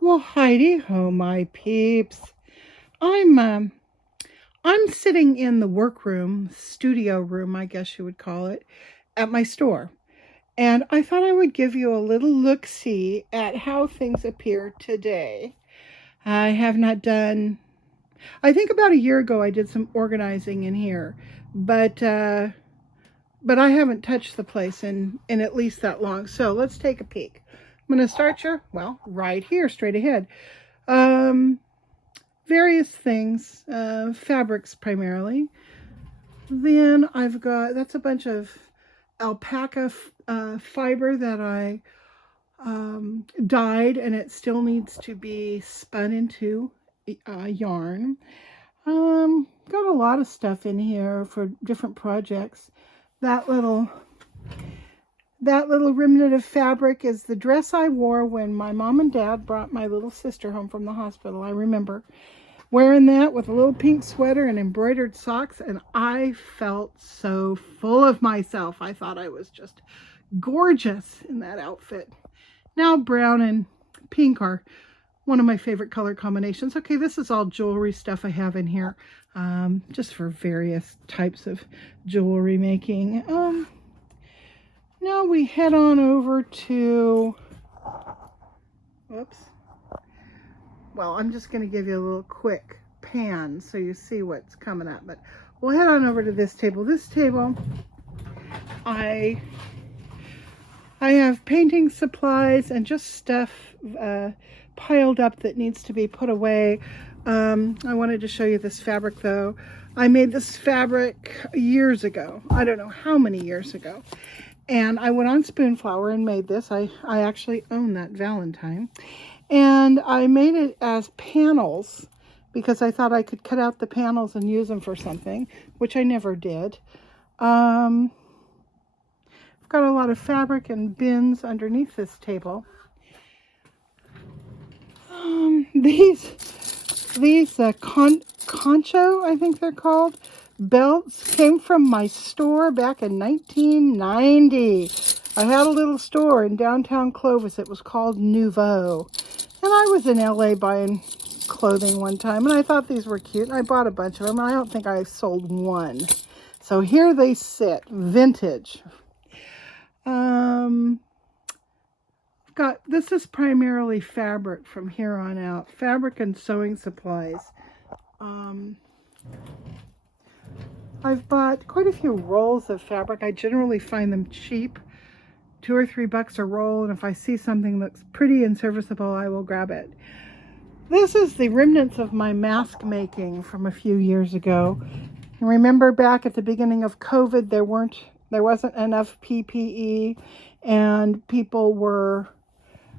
Well, Heidi ho, my peeps. I'm um I'm sitting in the workroom, studio room, I guess you would call it, at my store. And I thought I would give you a little look-see at how things appear today. I have not done I think about a year ago I did some organizing in here, but but I haven't touched the place in at least that long. So let's take a peek. I'm going to start your, well, right here, straight ahead. Um, Various things, fabrics primarily. Then I've got, that's a bunch of alpaca fiber that I dyed, and it still needs to be spun into yarn. Got a lot of stuff in here for different projects. That little that little remnant of fabric is the dress I wore when my mom and dad brought my little sister home from the hospital. I remember wearing that with a little pink sweater and embroidered socks, and I felt so full of myself. I thought I was just gorgeous in that outfit. Now brown and pink are one of my favorite color combinations. Okay, this is all jewelry stuff I have in here, just for various types of jewelry making. Now we head on over to, whoops. Well, I'm just going to give you a little quick pan so you see what's coming up. But we'll head on over to this table. This table, I have painting supplies and just stuff piled up that needs to be put away. I wanted to show you this fabric though. I made this fabric years ago. I don't know how many years ago. And I went on Spoonflower and made this. I actually own that Valentine. And I made it as panels because I thought I could cut out the panels and use them for something, which I never did. I've got a lot of fabric and bins underneath this table. These concho, I think they're called, belts came from my store back in 1990. I had a little store in downtown Clovis. It was called Nouveau. And I was in LA buying clothing one time, and I thought these were cute, and I bought a bunch of them, and I don't think I sold one. So here they sit, vintage. This is primarily fabric from here on out, fabric and sewing supplies. I've bought quite a few rolls of fabric. I generally find them cheap, $2 or $3 a roll, and if I see something that's pretty and serviceable, I will grab it. This is the remnants of my mask making from a few years ago. And remember back at the beginning of COVID, there wasn't enough PPE, and people were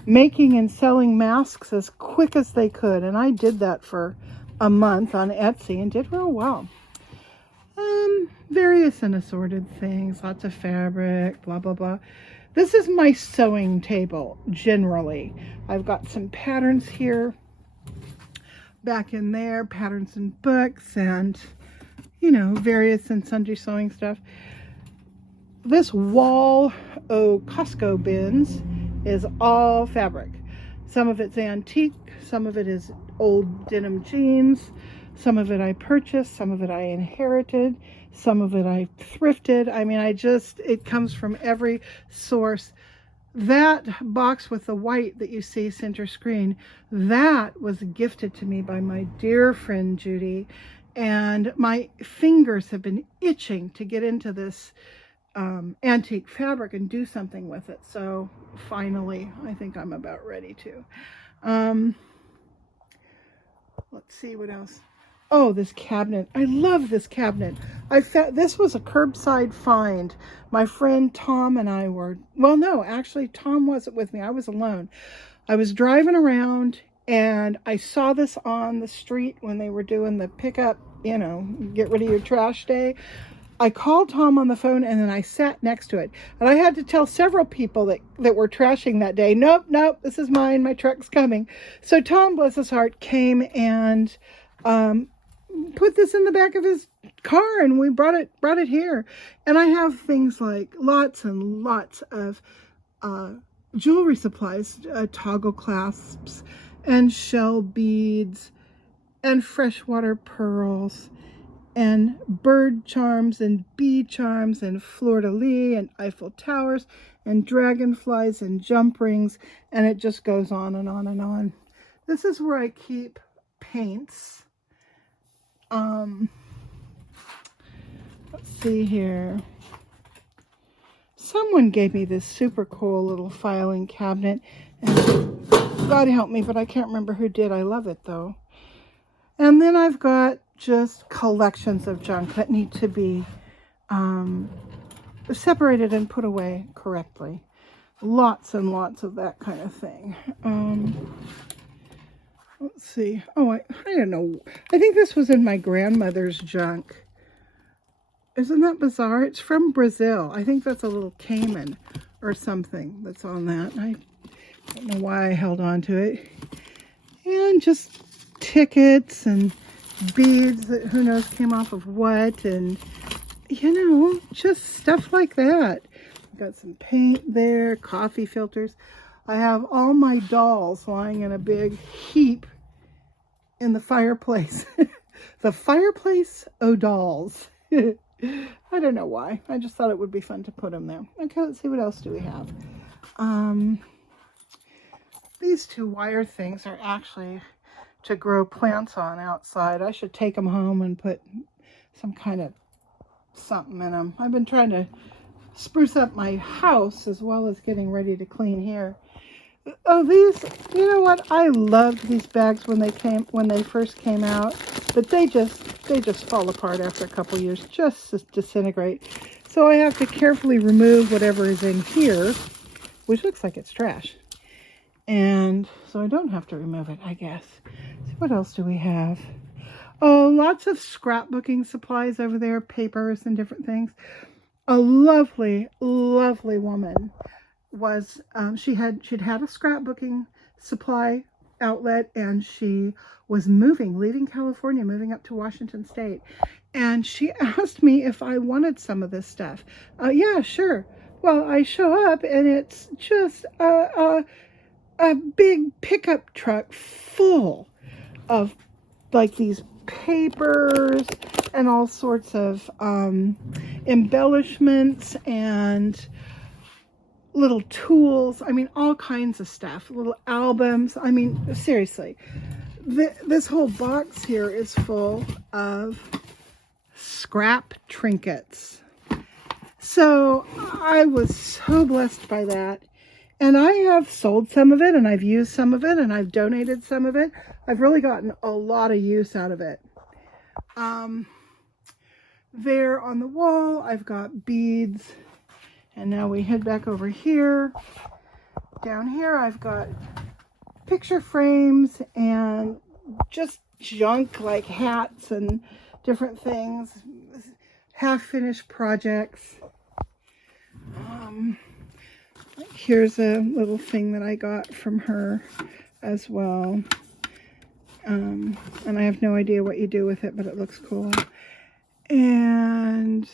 making and selling masks as quick as they could, and I did that for a month on Etsy and did real well. Various and assorted things, lots of fabric, blah blah blah. This is my sewing table generally. I've got some patterns here, back in there, patterns and books, and various and sundry sewing stuff. This wall Costco bins is all fabric. Some of it's antique, some of it is old denim jeans, some of it I purchased, some of it I inherited, some of it I thrifted. I mean, it comes from every source. That box with the white that you see center screen, that was gifted to me by my dear friend Judy, and my fingers have been itching to get into this antique fabric and do something with it. So finally, I think I'm about ready to. Let's see what else. Oh, this cabinet. I love this cabinet. I found this was a curbside find. My friend Tom and I were, well, no, actually Tom wasn't with me. I was alone. I was driving around and I saw this on the street when they were doing the pickup, get rid of your trash day. I called Tom on the phone and then I sat next to it. And I had to tell several people that were trashing that day, nope, this is mine. My truck's coming. So Tom, bless his heart, came and put this in the back of his car, and we brought it here. And I have things like lots and lots of jewelry supplies, toggle clasps and shell beads and freshwater pearls and bird charms and bee charms and fleur-de-lis and Eiffel Towers and dragonflies and jump rings, and it just goes on and on and on. This is where I keep paints. Let's see here. Someone gave me this super cool little filing cabinet, and God help me, but I can't remember who did. I love it though. And then I've got just collections of junk that need to be separated and put away correctly. Lots and lots of that kind of thing. Let's see. Oh, I don't know. I think this was in my grandmother's junk. Isn't that bizarre? It's from Brazil. I think that's a little caiman or something that's on that. I don't know why I held on to it. And just tickets and beads that who knows came off of what, and you know, just stuff like that. Got some paint there, coffee filters. I have all my dolls lying in a big heap in the fireplace. The fireplace dolls. I don't know why. I just thought it would be fun to put them there. Okay, let's see, what else do we have? These two wire things are actually to grow plants on outside. I should take them home and put some kind of something in them. I've been trying to spruce up my house as well as getting ready to clean here. Oh, these, you know what? I loved these bags when they first came out, but they just fall apart after a couple years, just disintegrate. So I have to carefully remove whatever is in here, which looks like it's trash. And so I don't have to remove it, I guess. So what else do we have? Oh, lots of scrapbooking supplies over there, papers and different things. A lovely, lovely woman was, she'd had a scrapbooking supply outlet, and she was leaving California, moving up to Washington State. And she asked me if I wanted some of this stuff. Yeah, sure. Well, I show up and it's just a big pickup truck full of like these papers and all sorts of embellishments and little tools. I mean, all kinds of stuff, little albums. I mean, seriously, this whole box here is full of scrap trinkets. So I was so blessed by that. And I have sold some of it, and I've used some of it, and I've donated some of it. I've really gotten a lot of use out of it. There on the wall, I've got beads. And now we head back over here. Down here, I've got picture frames and just junk like hats and different things. Half-finished projects. Here's a little thing that I got from her as well. And I have no idea what you do with it, but it looks cool. And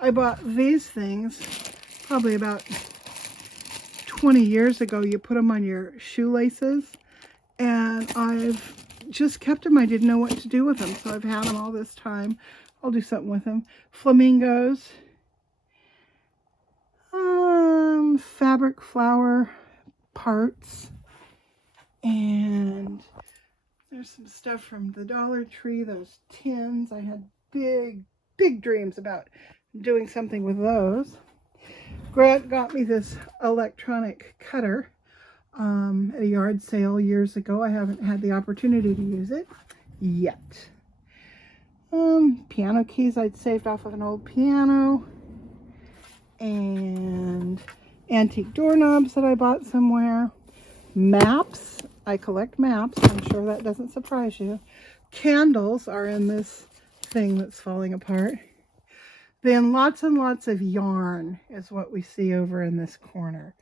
I bought these things probably about 20 years ago. You put them on your shoelaces, and I've just kept them. I didn't know what to do with them, so I've had them all this time. I'll do something with them. Flamingos. Fabric flower parts, and there's some stuff from the Dollar Tree, those tins. I had big dreams about doing something with those. Grant got me this electronic cutter at a yard sale years ago. I haven't had the opportunity to use it yet. Piano keys I'd saved off of an old piano, and antique doorknobs that I bought somewhere. Maps. I collect maps. I'm sure that doesn't surprise you. Candles are in this thing that's falling apart. Then lots and lots of yarn is what we see over in this corner.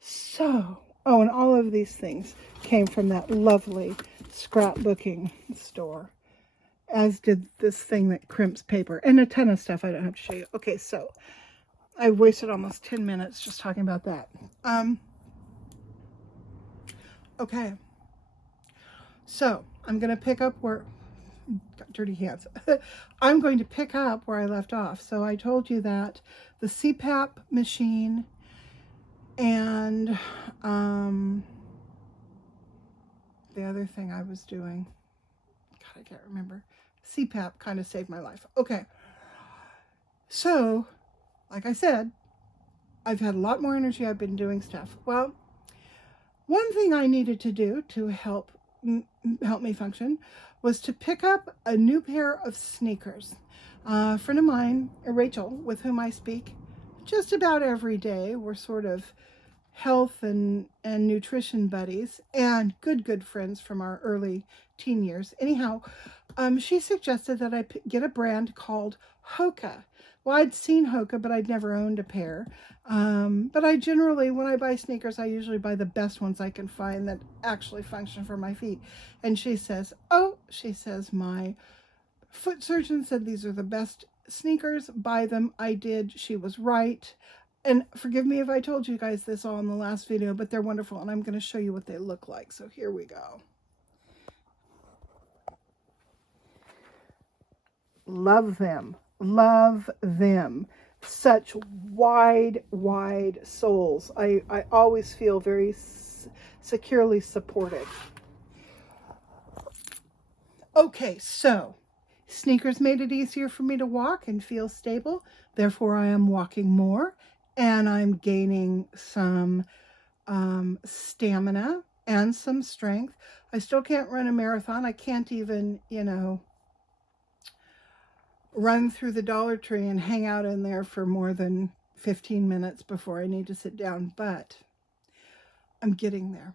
So, oh, and all of these things came from that lovely scrapbooking store, as did this thing that crimps paper, and a ton of stuff I don't have to show you. Okay, so I wasted almost 10 minutes just talking about that. Okay, so I'm going to pick up where, got dirty hands. I'm going to pick up where I left off. So I told you that the CPAP machine and the other thing I was doing, God, I can't remember. CPAP kind of saved my life. Okay, so like I said, I've had a lot more energy. I've been doing stuff. Well, one thing I needed to do to help me function was to pick up a new pair of sneakers. A friend of mine, Rachel, with whom I speak just about every day, we're sort of health and nutrition buddies and good friends from our early teen years. Anyhow, she suggested that I get a brand called Hoka. Well, I'd seen Hoka, but I'd never owned a pair. But I generally, when I buy sneakers, I usually buy the best ones I can find that actually function for my feet. And she says, my foot surgeon said these are the best sneakers. Buy them. I did. She was right. And forgive me if I told you guys this all in the last video, but they're wonderful. And I'm going to show you what they look like. So here we go. Love them. Love them. Such wide soles. I always feel very securely supported. Okay, so sneakers made it easier for me to walk and feel stable. Therefore, I am walking more and I'm gaining some stamina and some strength. I still can't run a marathon. I can't even, run through the Dollar Tree and hang out in there for more than 15 minutes before I need to sit down, but I'm getting there.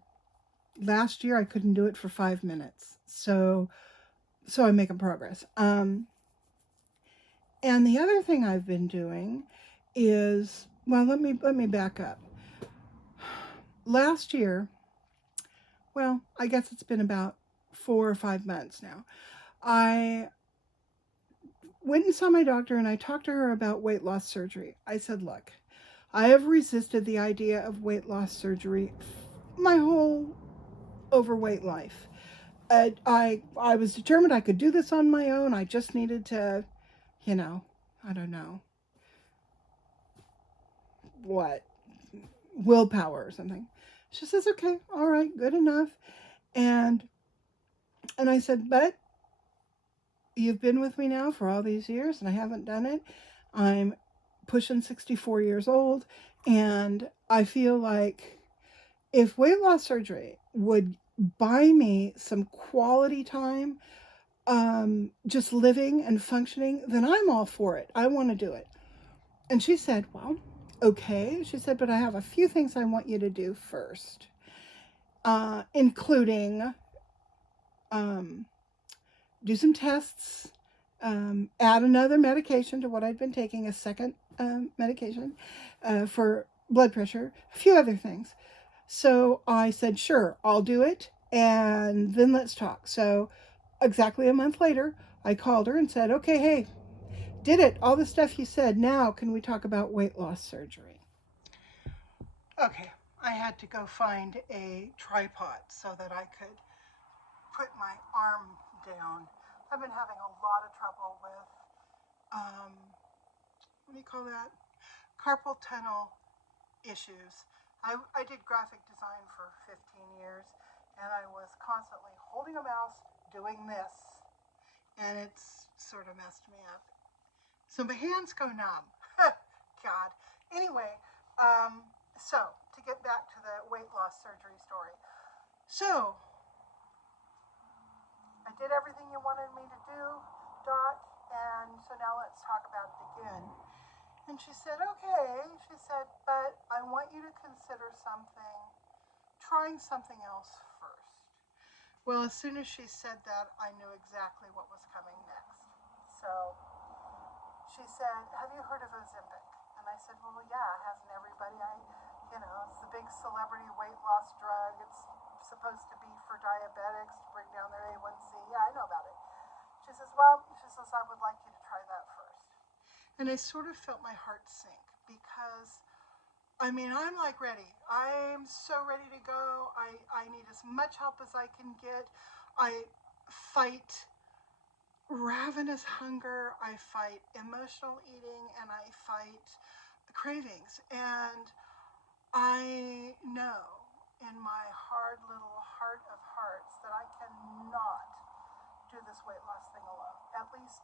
Last year I couldn't do it for 5 minutes. So I'm making progress. And the other thing I've been doing is, well, let me back up. Last year, well, I guess it's been about 4 or 5 months now. I went and saw my doctor and I talked to her about weight loss surgery. I said, look, I have resisted the idea of weight loss surgery my whole overweight life. I was determined I could do this on my own. I just needed to, I don't know what, willpower or something. She says, okay, all right, good enough. And I said, but you've been with me now for all these years and I haven't done it. I'm pushing 64 years old and I feel like if weight loss surgery would buy me some quality time, just living and functioning, then I'm all for it. I want to do it. And she said, well, okay. She said, but I have a few things I want you to do first, including do some tests, add another medication to what I'd been taking, a second medication for blood pressure, a few other things. So I said, sure, I'll do it, and then let's talk. So exactly a month later, I called her and said, okay, hey, did it, all the stuff you said. Now can we talk about weight loss surgery? Okay, I had to go find a tripod so that I could put my arm down. I've been having a lot of trouble with, what do you call that? Carpal tunnel issues. I did graphic design for 15 years and I was constantly holding a mouse doing this and it's sort of messed me up. So my hands go numb. God. Anyway, so to get back to the weight loss surgery story. So I did everything you wanted me to do, Dot, and so now let's talk about it again. And she said, okay. She said, but I want you to consider trying something else first. Well, as soon as she said that, I knew exactly what was coming next. So she said, have you heard of Ozempic? And I said, well, yeah, hasn't everybody? It's the big celebrity weight loss drug. It's supposed to be for diabetics to bring down their A1C. Yeah, I know about it. She says, I would like you to try that first. And I sort of felt my heart sink because, I'm like ready. I'm so ready to go. I need a as much help as I can get. I fight ravenous hunger, I fight emotional eating, and I fight cravings. And I know in my hard little heart of hearts that I cannot do this weight loss thing alone. At least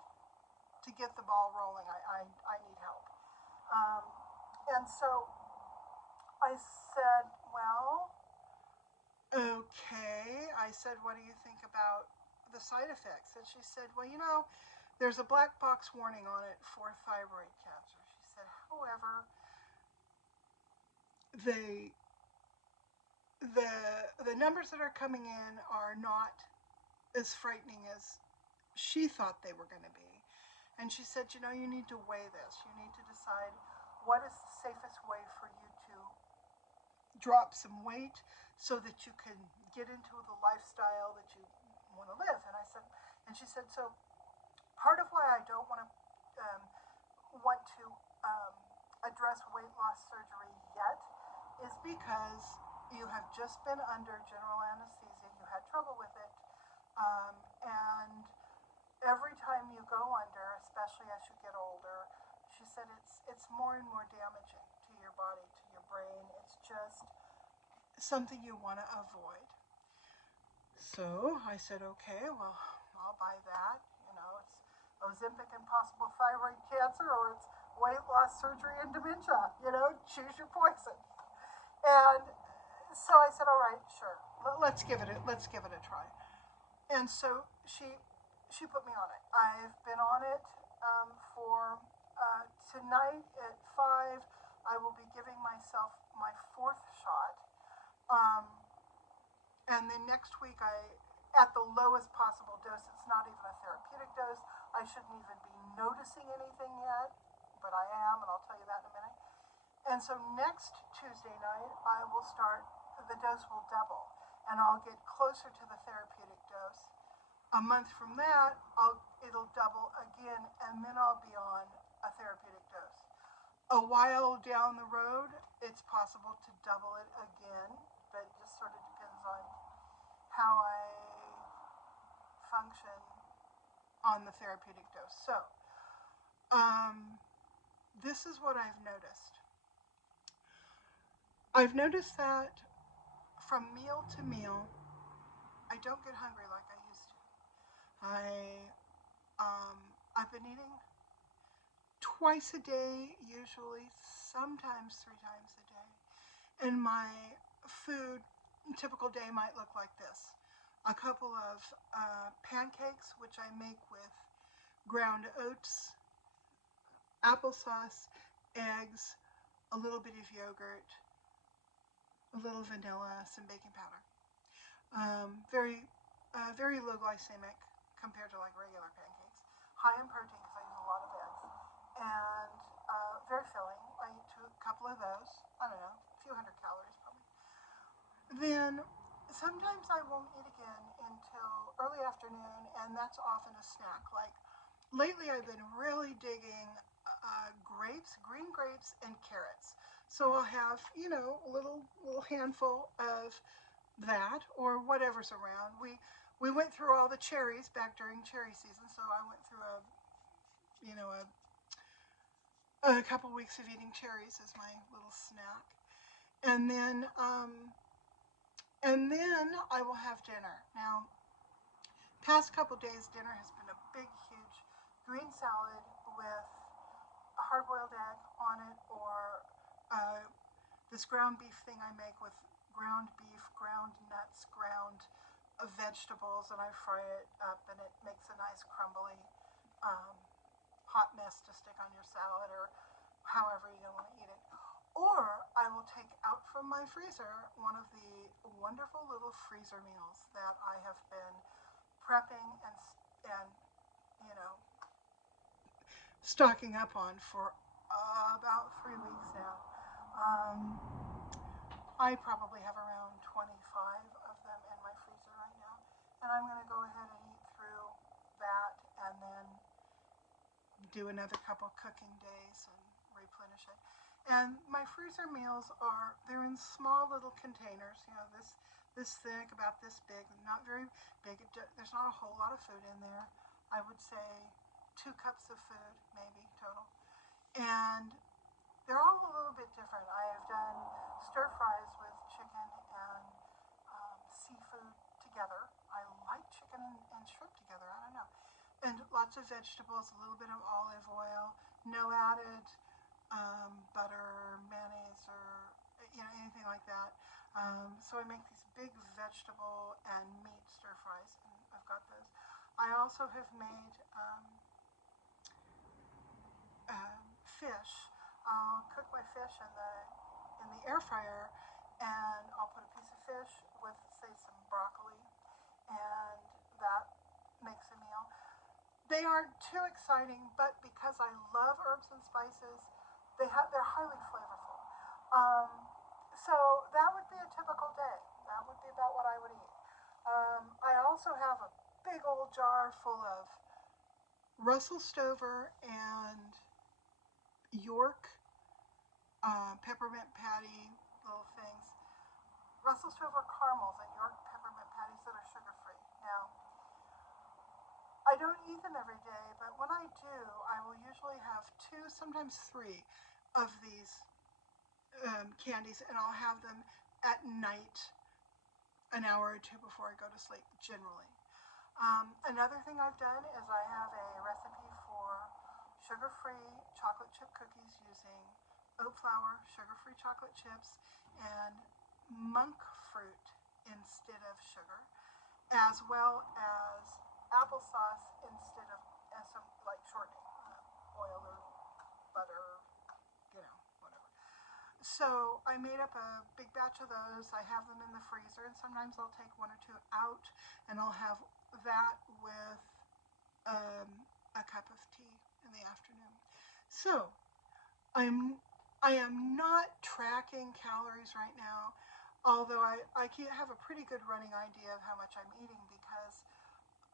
to get the ball rolling, I need help. Um, and so I said, well, okay. I said, what do you think about the side effects? And she said, well, you know, there's a black box warning on it for thyroid cancer. She said, however, the the numbers that are coming in are not as frightening as she thought they were going to be. And she said, you know, you need to weigh this. You need to decide what is the safest way for you to drop some weight so that you can get into the lifestyle that you want to live. And I said, and she said, so part of why I don't want to address weight loss surgery yet is because you have just been under general anesthesia. You had trouble with it, and every time you go under, especially as you get older, she said it's more and more damaging to your body, to your brain. It's just something you want to avoid. So I said, okay, well, I'll buy that. You know, it's Ozempic and possible thyroid cancer, or it's weight loss surgery and dementia. You know, choose your poison. And so I said, all right, sure, let's give it a try. And so she put me on it. I've been on it for tonight at 5. I will be giving myself my 4th shot. And then next week, at the lowest possible dose, it's not even a therapeutic dose. I shouldn't even be noticing anything yet, but I am, and I'll tell you that in a minute. And so next Tuesday night, I will start, the dose will double, and I'll get closer to the therapeutic dose. A month from that, it'll double again, and then I'll be on a therapeutic dose. A while down the road, it's possible to double it again, but it just sort of depends on how I function on the therapeutic dose. So, this is what I've noticed. I've noticed that from meal to meal, I don't get hungry like I used to. I've been eating twice a day, usually, sometimes 3 times a day. And my food, typical day might look like this. A couple of pancakes, which I make with ground oats, applesauce, eggs, a little bit of yogurt, a little vanilla, some baking powder. Very low glycemic compared to like regular pancakes. High in protein because I use a lot of eggs. And very filling. I eat a couple of those. I don't know, a few hundred calories probably. Then sometimes I won't eat again until early afternoon, and that's often a snack. Like lately I've been really digging grapes, green grapes, and carrots. So I'll have, you know, a little handful of that or whatever's around. We went through all the cherries back during cherry season, so I went through a couple weeks of eating cherries as my little snack, and then I will have dinner. Now, past couple days, dinner has been a big, huge green salad with a hard-boiled egg on it, or this ground beef thing I make with ground beef, ground nuts, ground vegetables, and I fry it up, and it makes a nice crumbly hot mess to stick on your salad, or however you want to eat it. Or I will take out from my freezer one of the wonderful little freezer meals that I have been prepping and you know, stocking up on for about 3 weeks now. I probably have around 25 of them in my freezer right now, and I'm going to go ahead and eat through that and then do another couple cooking days and replenish it. And my freezer meals they're in small little containers. You know, this thick, about this big, not very big. There's not a whole lot of food in there. I would say 2 cups of food, maybe total. And they're all a little bit different. I have done stir fries with chicken and seafood together. I like chicken and shrimp together. I don't know. And lots of vegetables, a little bit of olive oil, no added butter, mayonnaise, or anything like that. So I make these big vegetable and meat stir fries, and I've got those. I also have made fish. I'll cook my fish in the air fryer, and I'll put a piece of fish with, say, some broccoli, and that makes a meal. They aren't too exciting, but because I love herbs and spices, they're highly flavorful. Um, so that would be a typical day. That would be about what I would eat. I also have a big old jar full of Russell Stover and York peppermint patty little things. Russell Stover caramels and York peppermint patties that are sugar free. Now, I don't eat them every day, but when I do, I will usually have 2, sometimes 3 of these candies, and I'll have them at night, an hour or 2 before I go to sleep, generally. Another thing I've done is I have a recipe for sugar-free chocolate chip cookies using oat flour, sugar-free chocolate chips, and monk fruit instead of sugar, as well as applesauce instead of some like shortening, oil or butter, whatever. So I made up a big batch of those. I have them in the freezer, and sometimes I'll take 1 or 2 out, and I'll have that with a cup of tea in the afternoon. So I am not tracking calories right now, although I can have a pretty good running idea of how much I'm eating because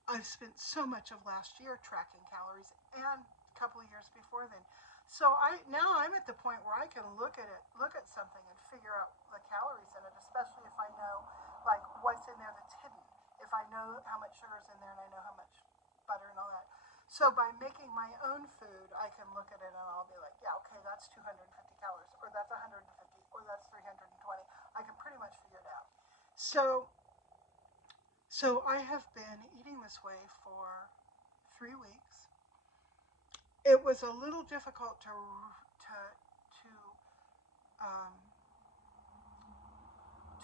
I've spent so much of last year tracking calories and a couple of years before then. So now I'm at the point where I can look at something and figure out the calories in it, especially if I know like what's in there that's hidden. If I know how much sugar's in there and I know how much butter and all that. So by making my own food, I can look at it and I'll be like, yeah, okay, that's 250 calories, or that's 150, or that's 320. I can pretty much figure it out. So I have been eating this way for 3 weeks. It was a little difficult um,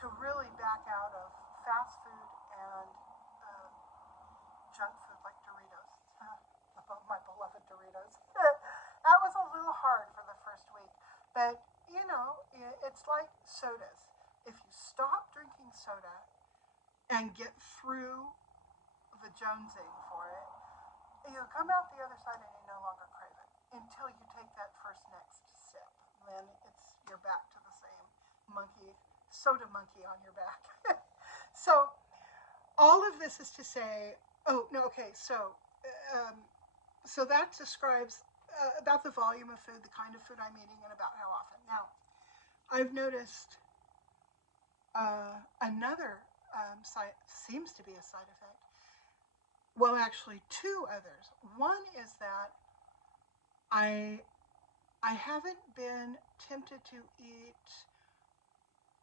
to really back out of fast food and um, junk food like Doritos. My beloved Doritos. That was a little hard for the first week, but it's like sodas. If you stop drinking soda and get through the jonesing for it, you come out the other side and you no longer crave it until you take that first next sip. Then you're back to the same soda monkey on your back. So all of this is to say, oh no, okay, so that describes about the volume of food, the kind of food I'm eating, and about how often. Now, I've noticed another seems to be a side effect. Well, actually, 2 others. One is that I haven't been tempted to eat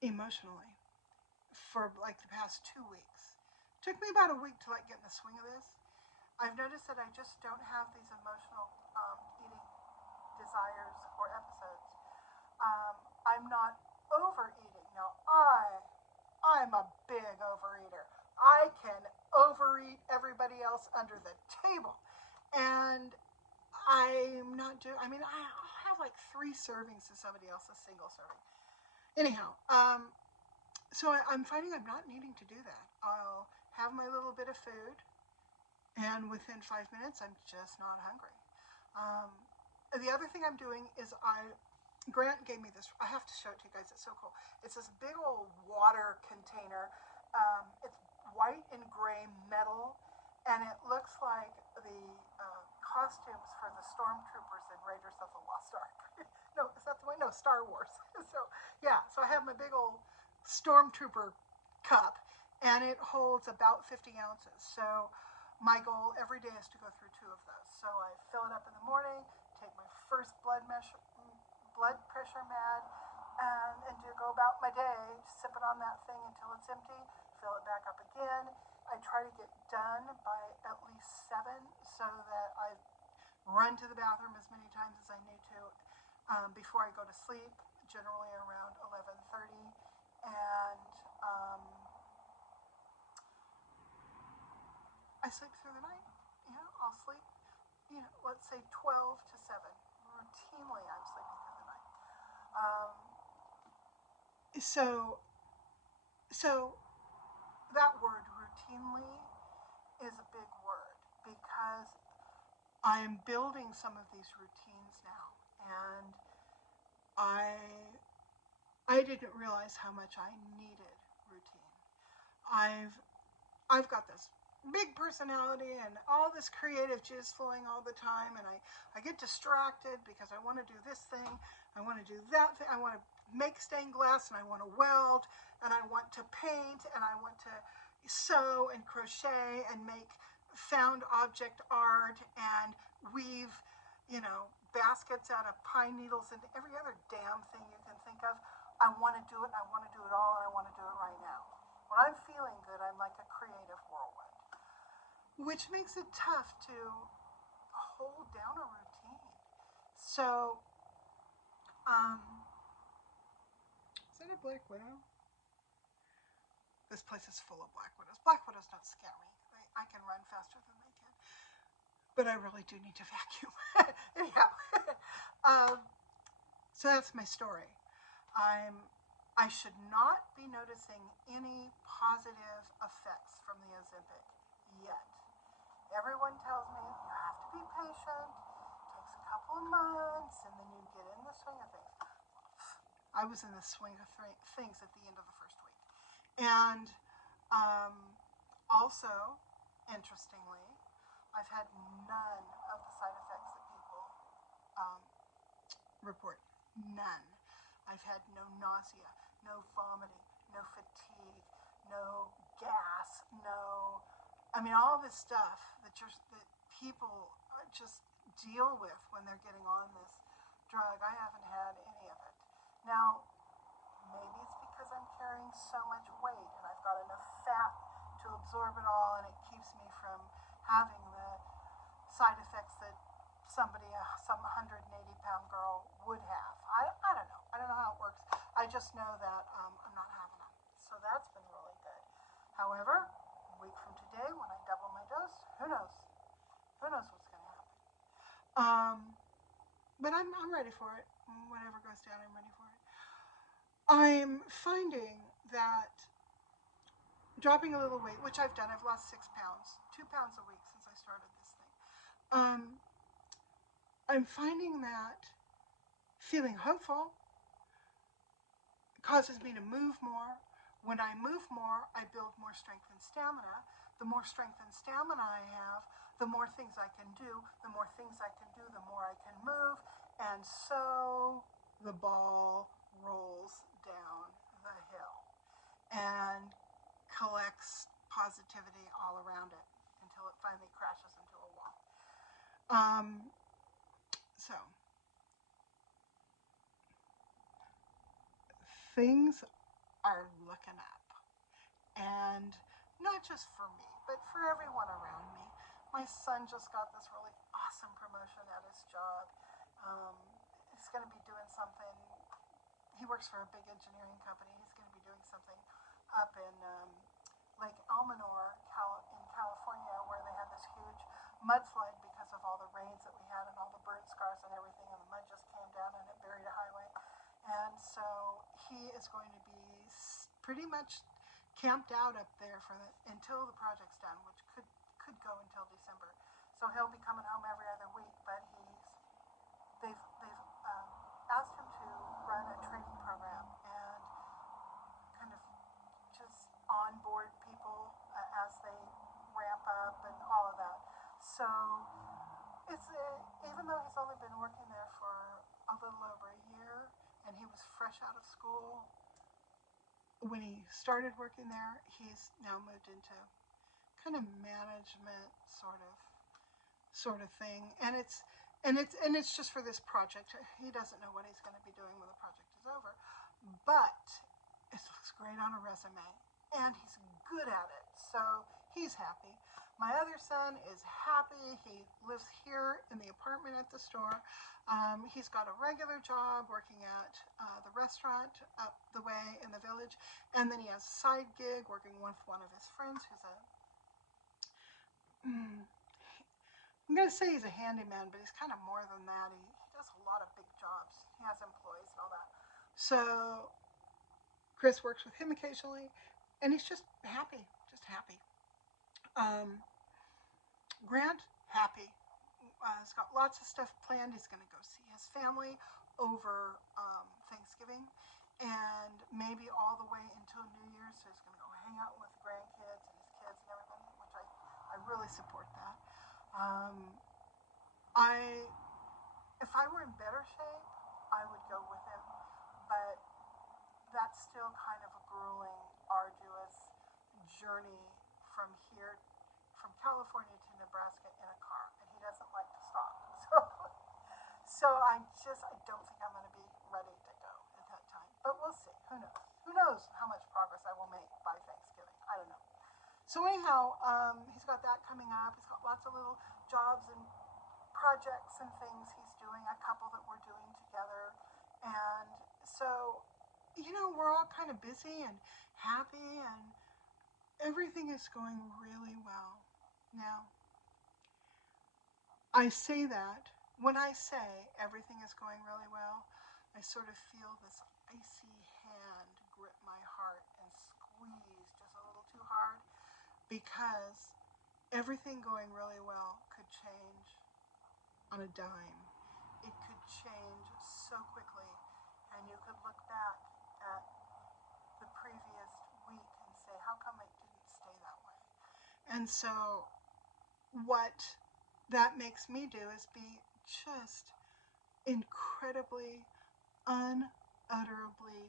emotionally for like the past 2 weeks. It took me about a week to like get in the swing of this. I've noticed that I just don't have these emotional eating desires or episodes. I'm not overeating. Now, I'm a big overeater. I can overeat everybody else under the table. And I'm not doing, I'll have like 3 servings to somebody else's single serving. Anyhow, so I'm finding I'm not needing to do that. I'll have my little bit of food, and within 5 minutes, I'm just not hungry. The other thing I'm doing is Grant gave me this. I have to show it to you guys. It's so cool. It's this big old water container. It's white and gray metal, and it looks like the costumes for the stormtroopers in Raiders of the Lost Ark. No, is that the way? No, Star Wars. So I have my big old stormtrooper cup, and it holds about 50 ounces. So my goal every day is to go through 2 of those. So I fill it up in the morning, take my first blood pressure med, and do go about my day, sipping on that thing until it's empty, fill it back up again. I try to get done by at least 7 so that I run to the bathroom as many times as I need to before I go to sleep, generally around 11:30, and I sleep through the night. I'll sleep, let's say 12 to 7. Routinely, I'm sleeping through the night. Um, so, so that word routinely is a big word because I'm building some of these routines now, and I didn't realize how much I needed routine. I've got this big personality and all this creative juice flowing all the time, and I get distracted because I want to do this thing, I want to do that thing, I want to make stained glass, and I want to weld, and I want to paint, and I want to sew and crochet and make found object art and weave, baskets out of pine needles and every other damn thing you can think of. I want to do it, and I want to do it all, and I want to do it right now. When I'm feeling good, I'm like a creative whirlwind, which makes it tough to hold down a routine. So, is that a black widow? This place is full of black widows. Black widows don't scare me. I can run faster than they can. But I really do need to vacuum. Anyhow, so that's my story. I should not be noticing any positive effects from the Ozempic yet. Everyone tells me you have to be patient, it takes a couple of months, and then you get in the swing of things. I was in the swing of things at the end of the first week. And also, interestingly, I've had none of the side effects that people report. None. I've had no nausea, no vomiting, no fatigue, no gas, all this stuff that people just deal with when they're getting on this drug. I haven't had any of it. Now, maybe it's because I'm carrying so much weight and I've got enough fat to absorb it all, and it keeps me from having the side effects that some 180-pound girl would have. I don't know. I don't know how it works. I just know that I'm not having them. So that's been really good. However, a week from today, when I double my dose, who knows? Who knows what's going to happen? But I'm ready for it. Whatever goes down, I'm ready for it. I'm finding that dropping a little weight, which I've done, I've lost 6 pounds, 2 pounds a week since I started this thing. I'm finding that feeling hopeful causes me to move more. When I move more, I build more strength and stamina. The more strength and stamina I have, the more things I can do. The more things I can do, the more I can move. And so the ball rolls down the hill and collects positivity all around it until it finally crashes into a wall. So things are looking up. And not just for me, but for everyone around me. My son just got this really awesome promotion at his job. He's going to be doing something. He works for a big engineering company. He's going to be doing something up in Lake Elsinore in California, where they had this huge mudslide because of all the rains that we had and all the burn scars and everything, and the mud just came down and it buried a highway. And so he is going to be pretty much camped out up there until the project's done, which could go until December. So he'll be coming home every other week, but they've asked him to run a training program and kind of just onboard people as they ramp up and all of that. So even though he's only been working there for a little over a year and he was fresh out of school, when he started working there, he's now moved into kind of management sort of thing, and it's just for this project. He doesn't know what he's going to be doing when the project is over, but it looks great on a resume, and he's good at it, so he's happy. My other son is happy. He lives here in the apartment at the store. He's got a regular job working at the restaurant up the way in the village, and then he has a side gig working with one of his friends who's a I'm going to say he's a handyman, but he's kind of more than that. He does a lot of big jobs. He has employees and all that. So Chris works with him occasionally, and he's just happy, just happy. Um, Grant, happy. He's got lots of stuff planned. He's going to go see his family over Thanksgiving and maybe all the way until New Year's. So he's going to go hang out with the grandkids and his kids and everybody, which I really support that. I If I were in better shape, I would go with him, but that's still kind of a grueling, arduous journey from here, from California to Nebraska in a car, and he doesn't like to stop. So I don't think I'm going to be ready to go at that time. But we'll see. Who knows? Who knows how much progress I will make by Thanksgiving? I don't know. So anyhow, he's got that coming up. He's got lots of little jobs and projects and things he's doing, a couple that we're doing together. And so, we're all kind of busy and happy, and everything is going really well. Now, I say that when I say everything is going really well, I sort of feel this icy hand grip my heart and squeeze just a little too hard, because everything going really well could change on a dime. It could change so quickly, and you could look back at the previous week and say, how come it didn't stay that way? And so, what that makes me do is be just incredibly, unutterably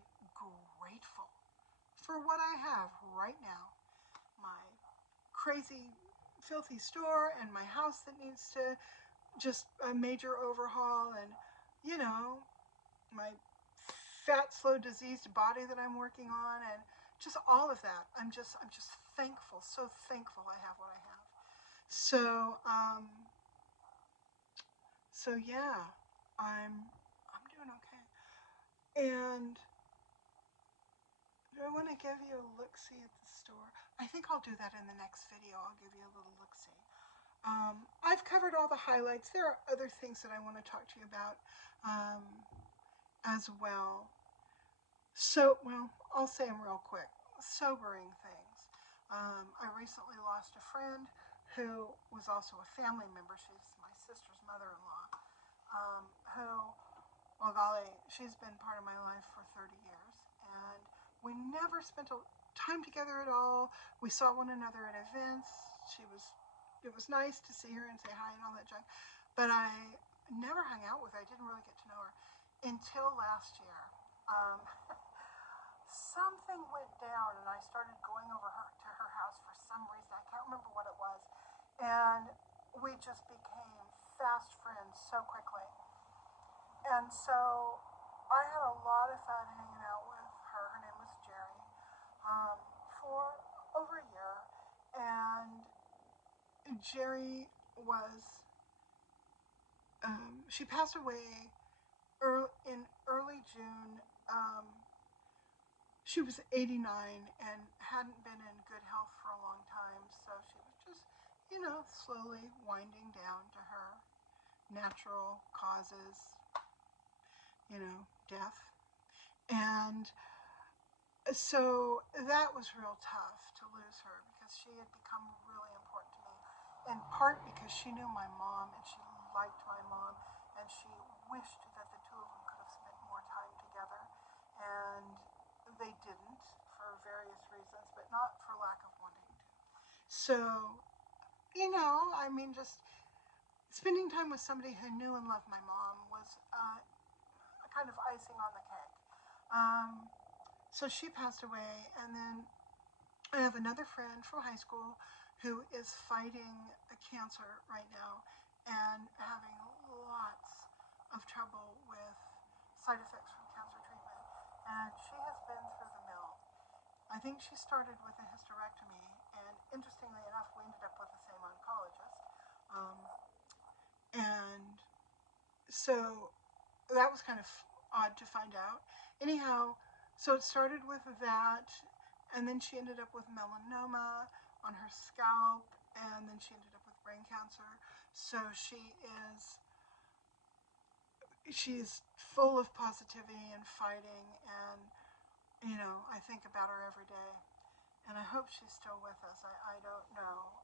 grateful for what I have right now. My crazy, filthy store, and my house that needs to just a major overhaul, and my fat, slow, diseased body that I'm working on, and just all of that. I'm just thankful, so thankful I have what I have. So yeah, I'm doing okay. And do I want to give you a look-see at the store? I think I'll do that in the next video. I'll give you a little look-see. I've covered all the highlights. There are other things that I want to talk to you about as well. So, I'll say them real quick. Sobering things. I recently lost a friend who was also a family member. She's my sister's mother-in-law, who, well, golly, she's been part of my life for 30 years. And we never spent time together at all. We saw one another at events. It was nice to see her and say hi and all that junk. But I never hung out with her. I didn't really get to know her until last year. Something went down, and I started going over to her house for some reason. I can't remember what it was. And we just became fast friends so quickly. And so I had a lot of fun hanging out with her. Her name was Jerry, for over a year. And Jerry was, she passed away in early June. She was 89 and hadn't been in good health for a long time, so she was just, slowly winding down to her natural causes, death. And so that was real tough to lose her, because she had become really important to me, in part because she knew my mom and she liked my mom, and she wished that the two of them could have spent more time together, and they didn't for various reasons, but not for lack of wanting to. So, just spending time with somebody who knew and loved my mom was a kind of icing on the cake. So she passed away, and then I have another friend from high school who is fighting a cancer right now and having lots of trouble with side effects from cancer treatment. And she has been through the mill. I think she started with a hysterectomy, and interestingly enough, we ended up with the same oncologist. And so that was kind of odd to find out. Anyhow, so it started with that, and then she ended up with melanoma on her scalp, and then she ended up with brain cancer. So she's full of positivity and fighting, and I think about her every day, and I hope she's still with us. I don't know.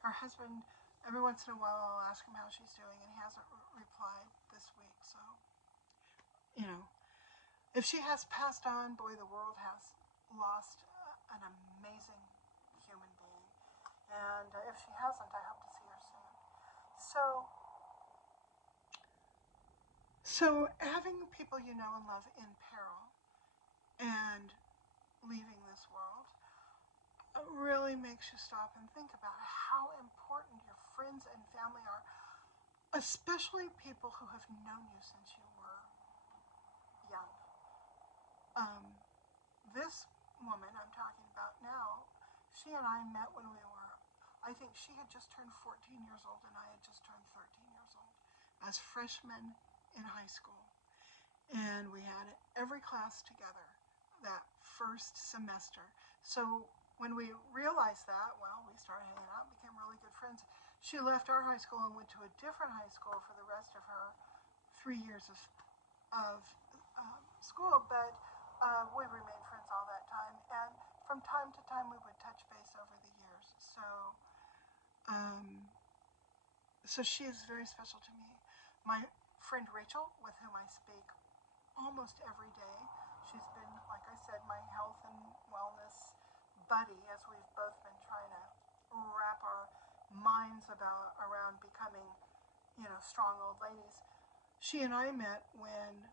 Her husband, every once in a while, I'll ask him how she's doing, and he hasn't replied this week. So, if she has passed on, boy, the world has lost an amazing human being. And if she hasn't, I hope to see her soon. So having people you know and love in peril and leaving this world really makes you stop and think about how important your friends and family are, especially people who have known you since you were young. This woman I'm talking about now, she and I met when I think she had just turned 14 years old and I had just turned 13 years old as freshmen in high school. And we had every class together that first semester. So when we realized that, well, we started hanging out, became really good friends. She left our high school and went to a different high school for the rest of her 3 years of school, but we remained friends all that time. And from time to time, we would touch base over the years. So she is very special to me. My friend Rachel, with whom I speak almost every day, she's been, like I said, my health and wellness buddy as we've both been trying to wrap our minds around becoming, strong old ladies. She and I met when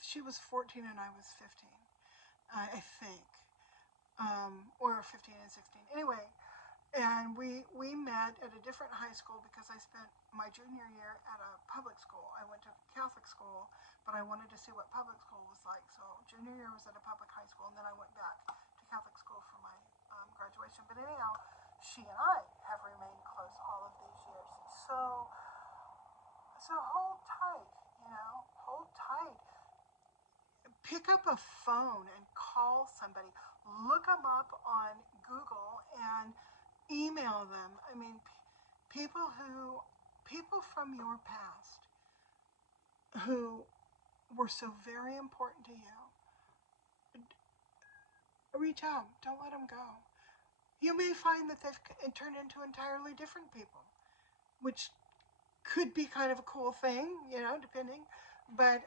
she was 14 and I was 15, I think, or 15 and 16. Anyway, and we met at a different high school because I spent my junior year at a public school. I went to Catholic school, but I wanted to see what public school was like. So junior year was at a public high school, and then I went back to Catholic school for my graduation. But anyhow, she and I have remained close all of these years. So hold tight, hold tight. Pick up a phone and call somebody. Look them up on Google and email them. I mean, people from your past who were so very important to you, reach out. Don't let them go. You may find that they've turned into entirely different people, which could be kind of a cool thing, depending. But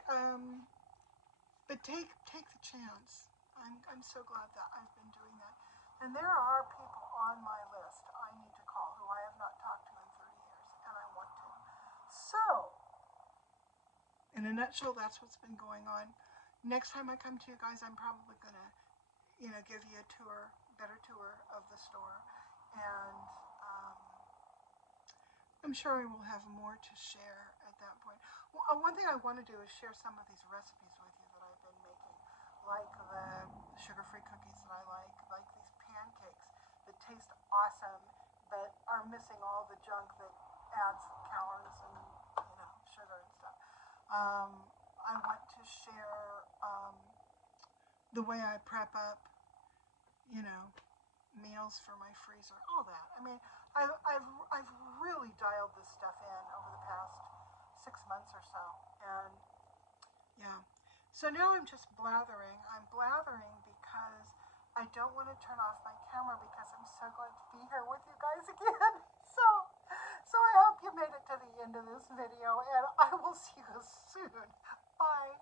take the chance. I'm so glad that I've been doing that. And there are people on my list I need to call who I have not talked to in 30 years, and I want to. So, in a nutshell, that's what's been going on. Next time I come to you guys, I'm probably going to, give you a better tour of the store. And I'm sure we will have more to share at that point. Well, one thing I want to do is share some of these recipes with you that I've been making, like the sugar-free cookies that I like these pancakes that taste awesome, but are missing all the junk that adds calories and sugar and stuff. I want to share the way I prep up, meals for my freezer, all that. I mean, I've really dialed this stuff in over the past 6 months or so, and yeah. So now I'm just blathering. I'm blathering because I don't want to turn off my camera because I'm so glad to be here with you guys again. So I hope you made it to the end of this video, and I will see you soon. Bye.